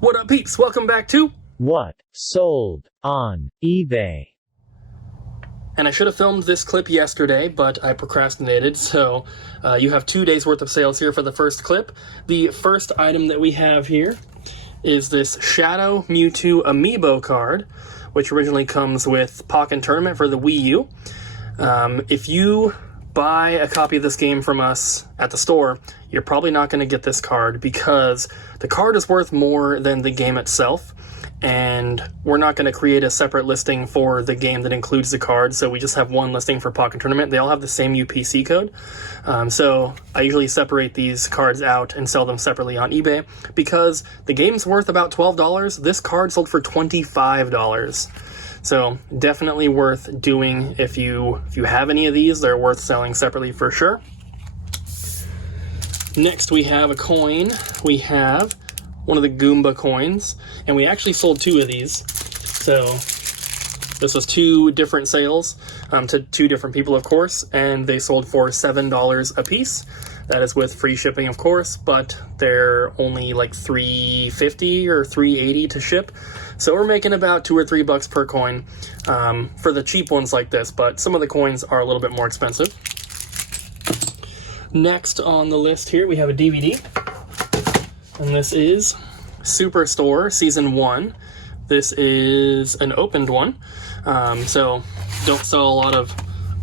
What up, peeps? Welcome back to What Sold on eBay. And I should have filmed this clip yesterday, but I procrastinated, so you have 2 days worth of sales here for the first clip. The first item that we have here is this Shadow Mewtwo Amiibo card, which originally comes with Pokken Tournament for the Wii U. If you buy a copy of this game from us at the store, you're probably not going to get this card because the card is worth more than the game itself, and we're not going to create a separate listing for the game that includes the card, so we just have one listing for Pokken Tournament. They all have the same UPC code, so I usually separate these cards out and sell them separately on eBay. Because the game's worth about $12, this card sold for $25. So definitely worth doing. If you have any of these, they're worth selling separately for sure. Next we have a coin. We have one of the Goomba coins, and we actually sold 2 of these. So this was 2 different sales to 2 different people, of course, and they sold for $7 a piece. That is with free shipping, of course, but they're only like $3.50 or $3.80 to ship. So we're making about $2 or $3 per coin for the cheap ones like this, but some of the coins are a little bit more expensive. Next on the list here, we have a DVD, and this is Superstore Season 1. This is an opened one, so don't sell a lot of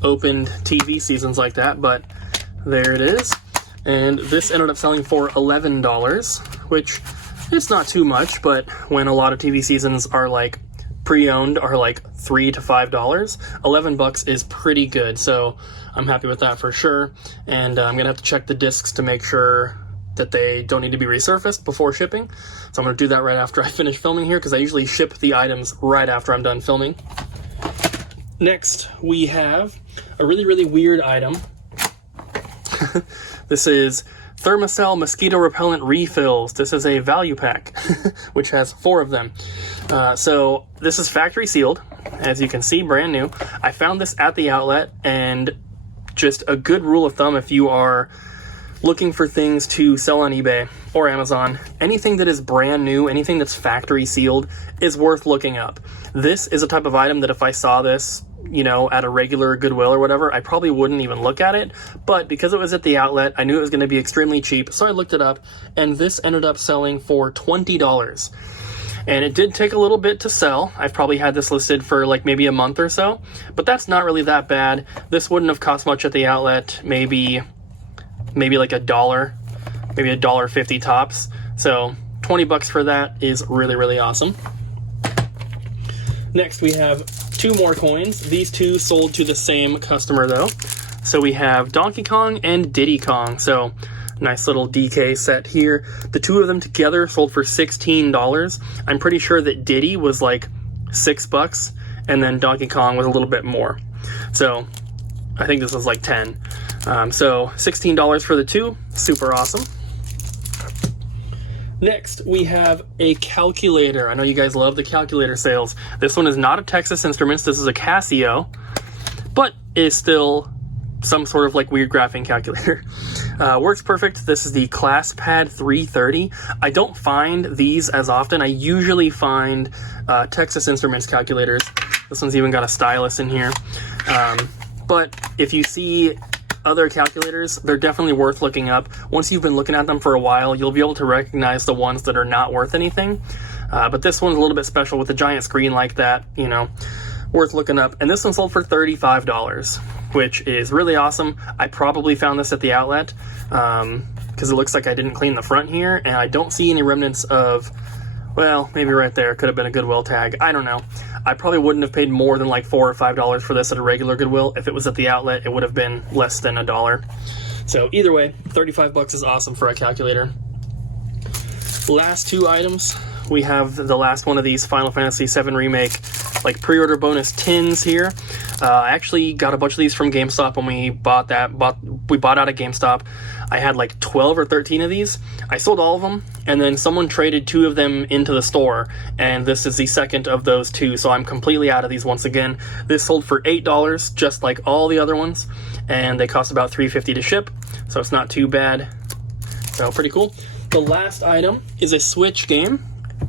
opened TV seasons like that, but there it is. And this ended up selling for $11, which it's not too much, but when a lot of TV seasons are like pre-owned are like $3 to $5, $11 is pretty good, so I'm happy with that for sure. And I'm gonna have to check the discs to make sure that they don't need to be resurfaced before shipping. So I'm gonna do that right after I finish filming here, because I usually ship the items right after I'm done filming. Next, we have a really weird item. This is Thermacell Mosquito Repellent Refills. This is a value pack, which has 4 of them. So this is factory sealed, as you can see, brand new. I found this at the outlet, and just a good rule of thumb if you are looking for things to sell on eBay or Amazon, anything that is brand new, anything that's factory sealed is worth looking up. This is a type of item that if I saw this, you know, at a regular Goodwill or whatever, I probably wouldn't even look at it, but because it was at the outlet, I knew it was going to be extremely cheap, so I looked it up, and this ended up selling for $20. And it did take a little bit to sell. I've probably had this listed for like maybe a month or so, but that's not really that bad. This wouldn't have cost much at the outlet, maybe like $1, maybe $1.50 tops. So $20 for that is really awesome. Next we have 2 more coins. These 2 sold to the same customer though. So we have Donkey Kong and Diddy Kong. So nice little DK set here. The 2 of them together sold for $16. I'm pretty sure that Diddy was like $6 and then Donkey Kong was a little bit more. So I think this was like 10. So $16 for the 2, super awesome. Next, we have a calculator. I know you guys love the calculator sales. This one is not a Texas Instruments, this is a Casio, but is still some sort of like weird graphing calculator. Works perfect. This is the ClassPad 330. I don't find these as often. I usually find Texas Instruments calculators. This one's even got a stylus in here. But if you see other calculators, they're definitely worth looking up. Once you've been looking at them for a while, you'll be able to recognize the ones that are not worth anything. But this one's a little bit special with a giant screen like that, you know, worth looking up. And this one sold for $35, which is really awesome. I probably found this at the outlet because it looks like I didn't clean the front here, and I don't see any remnants of, well, maybe right there could have been a Goodwill tag. I don't know. I probably wouldn't have paid more than like $4 or $5 for this at a regular Goodwill. If it was at the outlet, it would have been less than $1. So either way, $35 is awesome for a calculator. Last 2 items. We have the last one of these Final Fantasy VII Remake like pre-order bonus tins here. I actually got a bunch of these from GameStop when we bought out at GameStop. I had like 12 or 13 of these. I sold all of them, and then someone traded 2 of them into the store, and this is the second of those 2, so I'm completely out of these once again. This sold for $8, just like all the other ones, and they cost about $3.50 to ship, so it's not too bad. So pretty cool. The last item is a Switch game.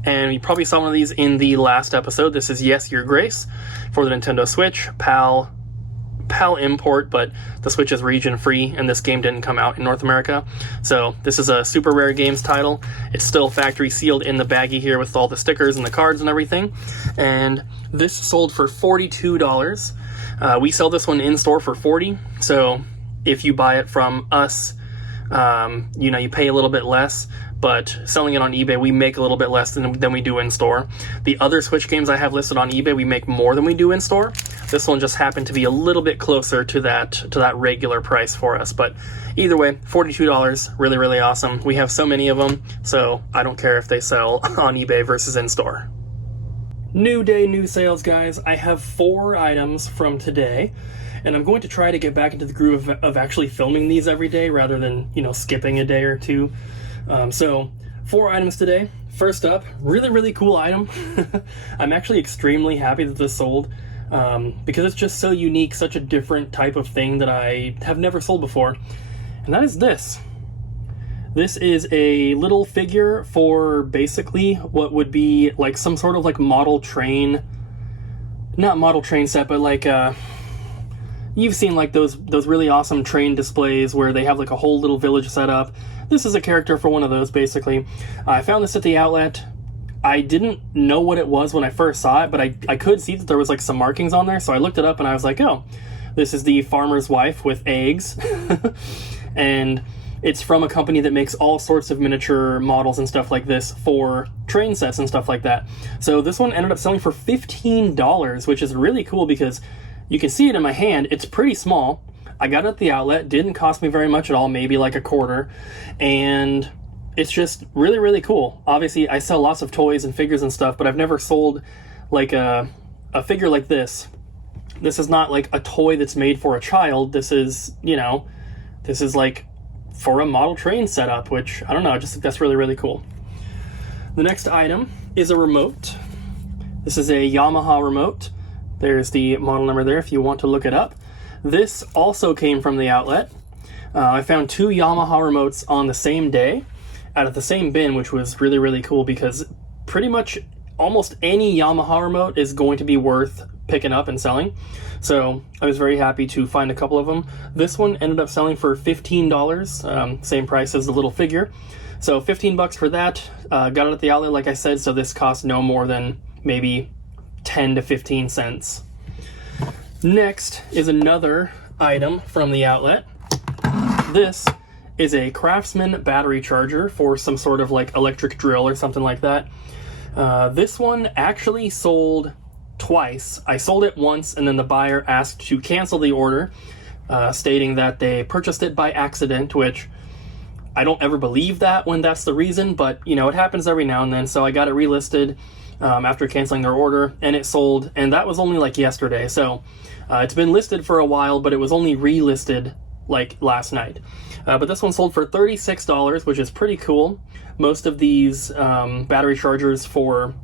And you probably saw one of these in the last episode. This is Yes, Your Grace for the Nintendo Switch. PAL import, but the Switch is region free, and this game didn't come out in North America. So this is a super rare games title. It's still factory sealed in the baggie here with all the stickers and the cards and everything. And this sold for $42. We sell this one in store for $40. So if you buy it from us, you pay a little bit less, but selling it on eBay, we make a little bit less than we do in store. The other Switch games I have listed on eBay, we make more than we do in store. This one just happened to be a little bit closer to that regular price for us. But either way, $42, really, really awesome. We have so many of them, so I don't care if they sell on eBay versus in store. New day, new sales, guys. I have 4 items from today, and I'm going to try to get back into the groove of actually filming these every day rather than, skipping a day or two. So 4 items today. First up, really, really cool item. I'm actually extremely happy that this sold, because it's just so unique, such a different type of thing that I have never sold before. And that is this. This is a little figure for basically what would be like some sort of like model train, not model train set, but like you've seen like those really awesome train displays where they have like a whole little village set up. This is a character for one of those, basically. I found this at the outlet. I didn't know what it was when I first saw it, but I could see that there was like some markings on there, so I looked it up and I was like, oh, this is the farmer's wife with eggs. And it's from a company that makes all sorts of miniature models and stuff like this for train sets and stuff like that. So this one ended up selling for $15, which is really cool because you can see it in my hand. It's pretty small. I got it at the outlet. Didn't cost me very much at all, maybe like a quarter. And it's just really, really cool. Obviously, I sell lots of toys and figures and stuff, but I've never sold like a figure like this. This is not like a toy that's made for a child. This is, this is like for a model train setup, which, I don't know, I just think that's really, really cool. The next item is a remote. This is a Yamaha remote. There's the model number there if you want to look it up. This also came from the outlet. I found 2 Yamaha remotes on the same day out of the same bin, which was really, really cool because pretty much almost any Yamaha remote is going to be worth picking up and selling. So I was very happy to find a couple of them. This one ended up selling for $15, same price as the little figure. So $15 for that. Got it at the outlet, like I said, so this cost no more than maybe 10 to 15 cents. Next is another item from the outlet. This is a Craftsman battery charger for some sort of like electric drill or something like that. This one actually sold twice. I sold it once and then the buyer asked to cancel the order, stating that they purchased it by accident, which I don't ever believe that when that's the reason, but it happens every now and then. So I got it relisted after canceling their order, and it sold, and that was only like yesterday. So it's been listed for a while, but it was only relisted like last night. But this one sold for $36, which is pretty cool. Most of these battery chargers for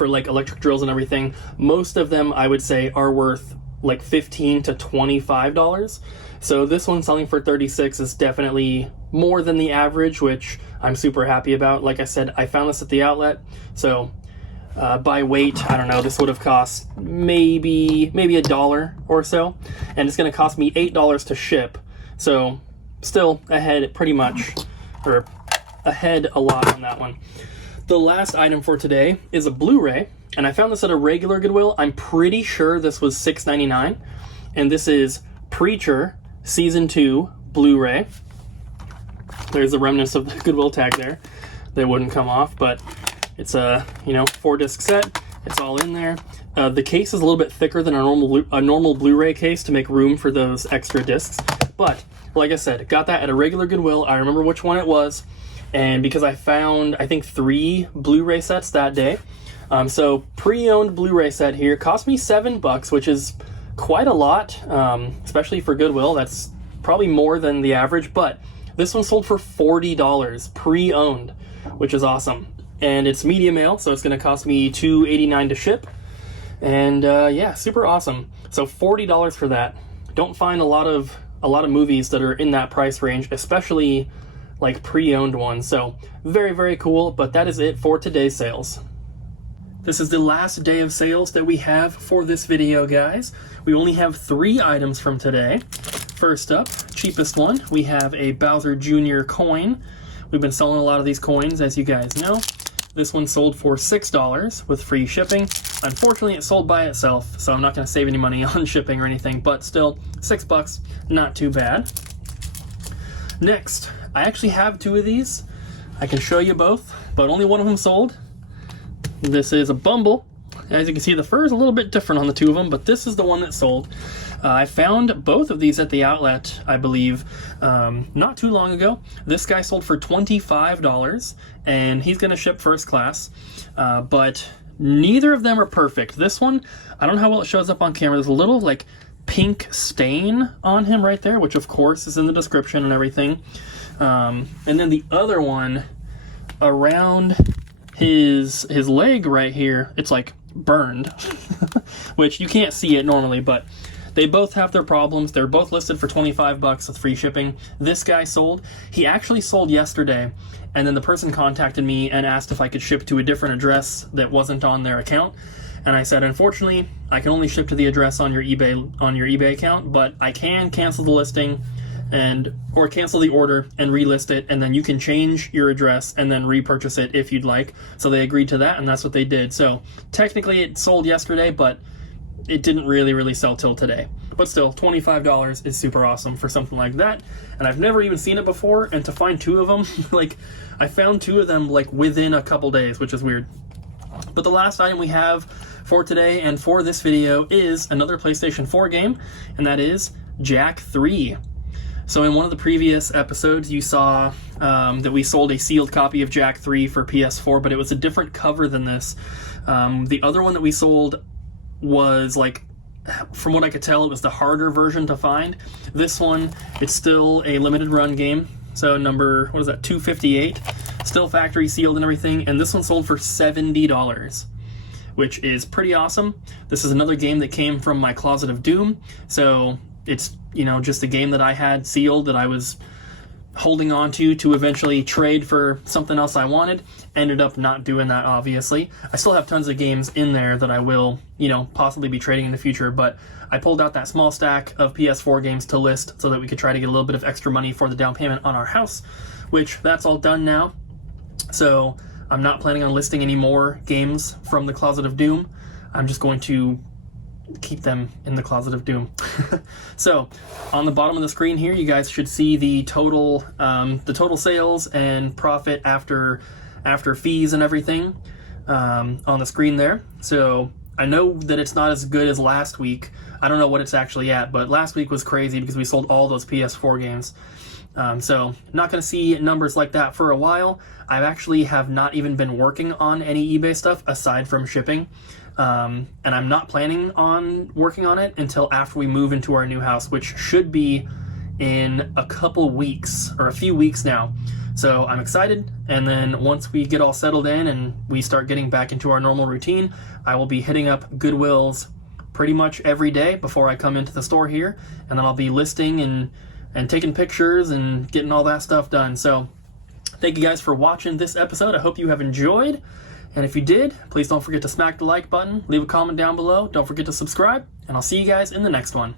like electric drills and everything, most of them I would say are worth like $15 to $25. So this one selling for $36 is definitely more than the average, which I'm super happy about. Like I said, I found this at the outlet, so by weight, I don't know, this would have cost maybe $1 or so, and it's going to cost me $8 to ship. So still ahead pretty much, or ahead a lot on that one. The last item for today is a Blu-ray, and I found this at a regular Goodwill. I'm pretty sure this was $6.99, and this is Preacher Season 2 Blu-ray. There's the remnants of the Goodwill tag there. They wouldn't come off, but it's a 4-disc set. It's all in there. The case is a little bit thicker than a normal Blu-ray case to make room for those extra discs. But like I said, got that at a regular Goodwill. I remember which one it was, and because I found I think 3 Blu-ray sets that day. So pre-owned Blu-ray set here cost me $7, which is quite a lot, especially for Goodwill. That's probably more than the average, but this one sold for $40 pre-owned, which is awesome. And it's media mail, so it's going to cost me $2.89 to ship. And yeah, super awesome. So $40 for that. Don't find a lot of movies that are in that price range, especially like pre-owned ones. So very, very cool. But that is it for today's sales. This is the last day of sales that we have for this video, guys. We only have 3 items from today. First up, cheapest one, we have a Bowser Jr. coin. We've been selling a lot of these coins, as you guys know. This one sold for $6 with free shipping. Unfortunately, it sold by itself, so I'm not going to save any money on shipping or anything, but still, $6, not too bad. Next, I actually have 2 of these. I can show you both, but only one of them sold. This is a Bumble. As you can see, the fur is a little bit different on the 2 of them, but this is the one that sold. I found both of these at the outlet, I believe, not too long ago. This guy sold for $25, and he's going to ship first class, but neither of them are perfect. This one, I don't know how well it shows up on camera. There's a little, like, pink stain on him right there, which, of course, is in the description and everything. And then the other one, around his leg right here, it's like burned, which you can't see it normally, but they both have their problems. They're both listed for $25 with free shipping. This guy sold. He actually sold yesterday, and then the person contacted me and asked if I could ship to a different address that wasn't on their account. And I said, unfortunately, I can only ship to the address on your eBay account, but I can cancel the listing or cancel the order and relist it, and then you can change your address and then repurchase it if you'd like. So they agreed to that, and that's what they did. So technically it sold yesterday, but it didn't really sell till today. But still, $25 is super awesome for something like that. And I've never even seen it before, and to find 2 of them, like, I found 2 of them like within a couple days, which is weird. But the last item we have for today and for this video is another PlayStation 4 game, and that is Jak 3. So in one of the previous episodes, you saw that we sold a sealed copy of Jak 3 for PS4, but it was a different cover than this. The other one that we sold was, like, from what I could tell, it was the harder version to find. This one, it's still a limited run game. So number, 258, still factory sealed and everything. And this one sold for $70, which is pretty awesome. This is another game that came from my Closet of Doom. So it's, just a game that I had sealed that I was holding on to eventually trade for something else I wanted. Ended up not doing that, obviously. I still have tons of games in there that I will, possibly be trading in the future, but I pulled out that small stack of PS4 games to list so that we could try to get a little bit of extra money for the down payment on our house, which that's all done now. So I'm not planning on listing any more games from the Closet of Doom. I'm just going to keep them in the Closet of Doom. So on the bottom of the screen here, you guys should see the total sales and profit after fees and everything on the screen there. So I know that it's not as good as last week. I don't know what it's actually at, but last week was crazy because we sold all those PS4 games. So not going to see numbers like that for a while. I actually have not even been working on any eBay stuff aside from shipping. And I'm not planning on working on it until after we move into our new house, which should be in a couple weeks or a few weeks now. So I'm excited, and then once we get all settled in and we start getting back into our normal routine, I will be hitting up Goodwills pretty much every day before I come into the store here, and then I'll be listing and taking pictures and getting all that stuff done. So thank you guys for watching this episode. I hope you have enjoyed. And if you did, please don't forget to smack the like button, leave a comment down below, don't forget to subscribe, and I'll see you guys in the next one.